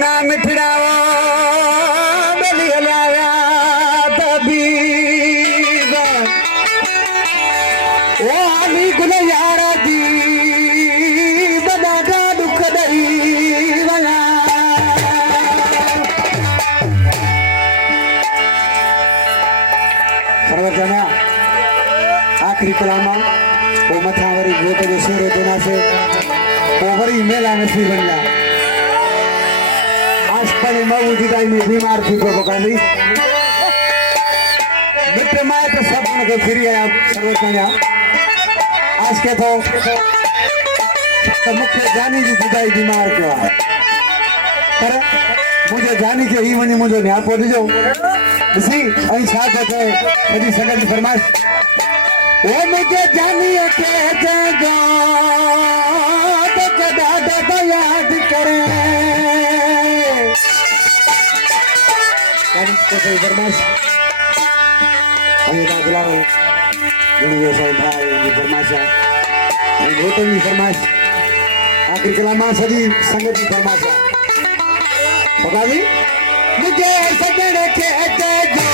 ना मिठड़ावा बलि हलाया तबीबा ओ आली गुल यारा दी बड़ा दुख दई वया सर्वजना आखिरी कलामा वो मथा वरी गोट जो शेर होना से वो वरी मेला नसी बनला आज पहले मऊ जुदाई में बीमार थी को बकाली मित्र माए तो सब उनके फिरी आया सर्वजना आज के तो मुख्य जानी जी जुदाई बीमार क्यों है पर मुझे जानी के ही वनी मुझे न्याय पड़ जो इसी अई साथ है कभी सगन फरमाइश वो मुझे जानिए के जगा तो कदा तो याद करे कभी तो कोई फरमाइश अये ना बुलाओ दुनिया से भाई ये फरमाइश है वो तो नहीं फरमाइश आखिर कलामा सदी संगत की फरमाइश पता नहीं मुझे सगन के जगा